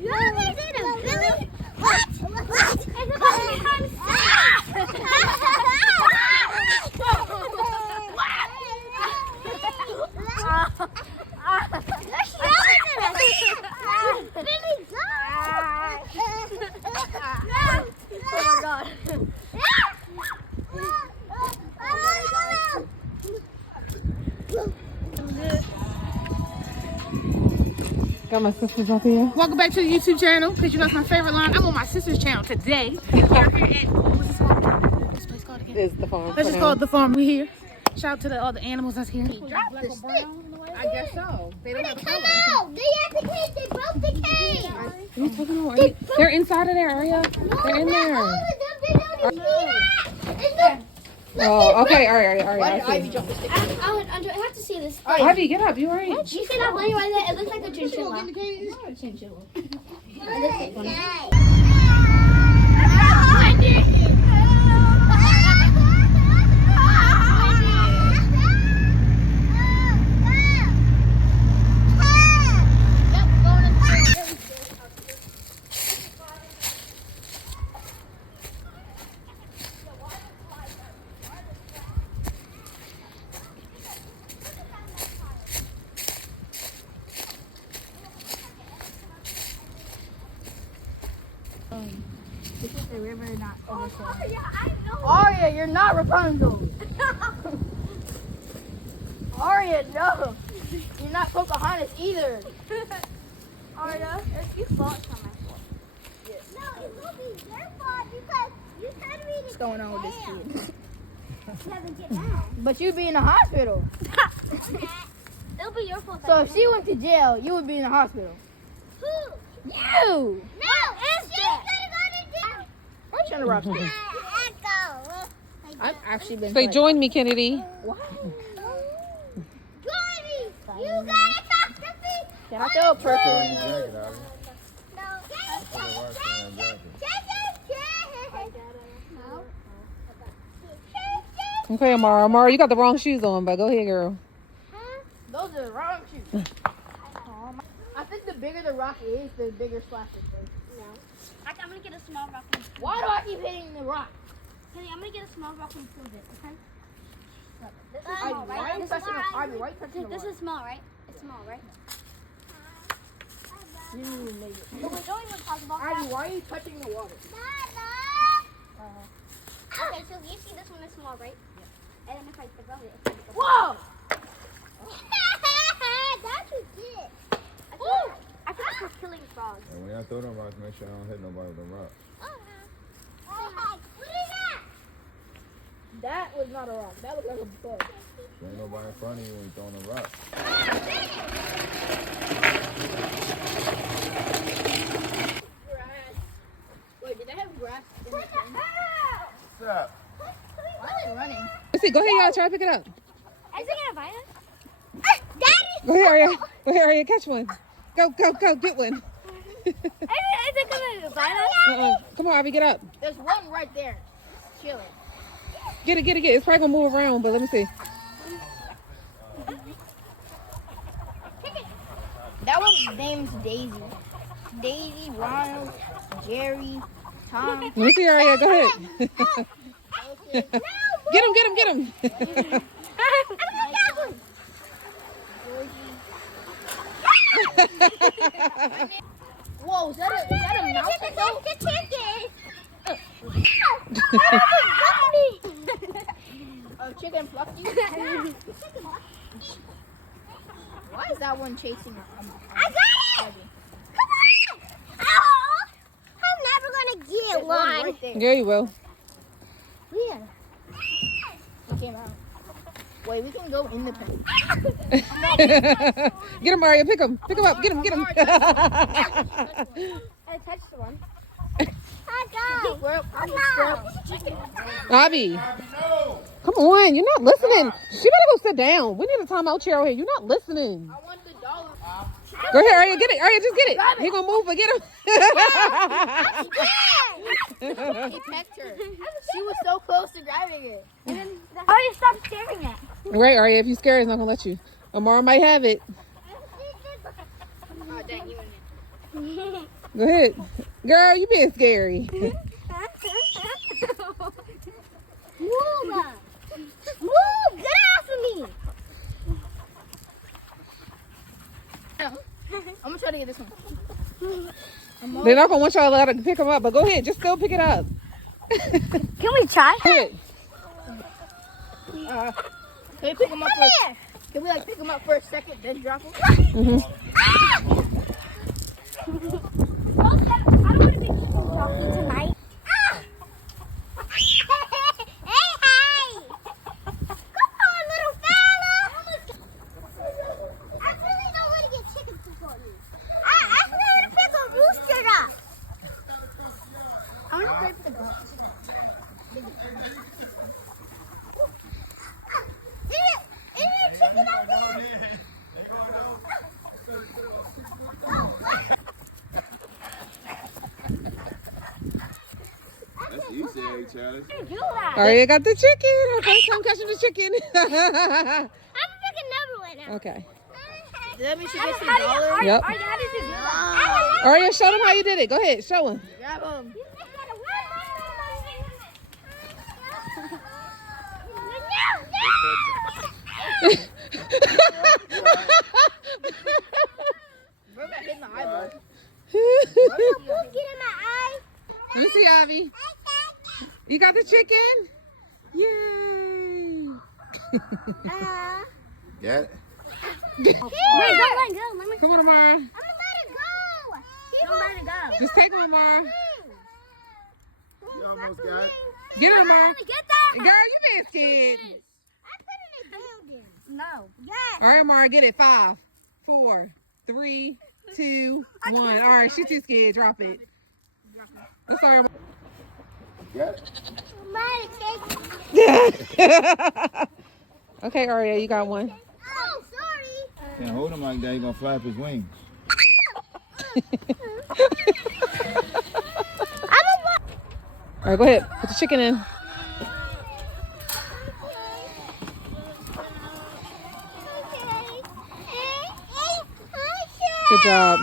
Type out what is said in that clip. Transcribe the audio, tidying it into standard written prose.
Look, is it a Billy? What? It's about to become sick. Billy, go! Oh my God. Got my sisters up here. Welcome back to the YouTube channel, because you know it's my favorite line. I'm on my sister's channel today. We're here at, what's this called? What's this place called again? It's the farm. Let's just call it the farm. We here. Shout out to all the animals that's here. Drop the stick. I guess so. They don't have a Come color. out! They have the cage. They broke the cage. What are you talking about? They're inside of there, Aria. They're in there. Oh, okay. All right. I have to see this. Ivy, get up. You all right? You see that bunny right there? It looks like a chinchilla. Chinchilla. This is the river, not overflow. Oh, yeah, I know. Aria, you're not Rapunzel. Aria, no. You're not Pocahontas either. Aria, if you fall, it's not my fault. Yes. No, it will be your fault because you said we What's going on with this kid? But you'd be in the hospital. It'll be your fault. So if she went to jail, you would be in the hospital. Who? You! No, she's gonna go to jail. I'm trying to rob you. Echo. I've actually been. Say, join me, Kennedy. Johnny, you gotta talk to me. Can I throw a purple? Okay, Amara. Amara, you got the wrong shoes on, but go ahead, girl. Those are the wrong shoes. I think the bigger the rock is, the bigger splash it is. No. I'm gonna get a small rock and prove Why do I keep hitting the rock? Kenny, I'm gonna get a small rock and prove it, okay? This is Ivy, small, why right? are you This is touching the small. Ivy? Why are you touching the This rock? is small, right? It's small, right? You didn't even make it. But we don't even talk about Ivy, that. why are you touching the water? Okay, so you see this one is small, right? And then if I throw it, it's gonna go. Whoa! That's what did. I think it's for killing frogs. And when I throw them rocks, make sure I don't hit nobody with them rocks. What is that? That was not a rock. That looked like a bug. There ain't nobody in front of you when you throwing them rocks. Grass. Wait, did they have grass in the thing? What's up? Why are they running? Let's see. Go ahead, y'all. Try to pick it up. Is it gonna bite us? Daddy! Go ahead, Aria. Go ahead, Aria. Catch one. Go. Get one. Is it gonna bite us? Come on, Ivy. Get up. There's one right there. Chilling. Get it. It's probably gonna move around, but let me see. That one's name's Daisy. Daisy, Ronald, Jerry, Tom. Let me see, Aria. Go ahead. Get him. Whoa, is that a mouse? A chicken plucked you? Why is that one chasing I got it! Come on! Oh, I'm never gonna get There's one one. right there. Yeah, you will. Yeah. He came out. Wait, we can go in the pen. Get him, Aria. Pick him up. Get him. I touched one. I got Squirrel, no. chicken. Ivy. Come on. You're not listening. She better go sit down. We need a timeout chair over here. You're not listening. I want the dollar. Go ahead, Aria. Get it. Aria, just get it. He gonna move, but get him. He pecked her. She was so close to grabbing it. How do you stop staring at? Right, Aria. If you're scared, it's not gonna let you. Amara might have it. Oh, dang, you and me. Go ahead. Girl, you being scary. Move! Move! Get off of me! I'm gonna try to get this one. They're not gonna want y'all allowed to pick them up, but go ahead, just still pick it up. Can we try? Go ahead. Can we pick them up Come first? here! Can we like pick them up for a second, then drop them? Mm-hmm. I don't want to be chocolate tonight. Hey! Come on, little fella! I really don't want to get chickens to for you. I want to pick a rooster up. I want to play for the girls. Is there a chicken out there? That's you say, Charlie. Do that. Aria got the chicken. Her first time catching the chicken. I'm gonna pick another one out. Okay. That means she gets $1. Yep. How did you do that? Aria, show them how you did it. Go ahead, show them. Grab them. Bro got hit in the eyeball. Get in my eye. Let me see, Avi. You got the chicken? Yay! Got it? Wait, don't let go. Come on, Amara. I'm gonna let it go. Don't let it go. Just take them, Amara. You almost got it. Get her, Amara. Get that. Girl, you being scared. I'm putting it down there. No. Yes. All right, Amara, get it. 5, 4, 3, 2, 1. All right, she's too scared. Drop it. That's all right. Got it? Okay, Aria, you got one. Oh, sorry. Can't hold him like that. He's gonna flap his wings. All right, go ahead. Put the chicken in. Good job.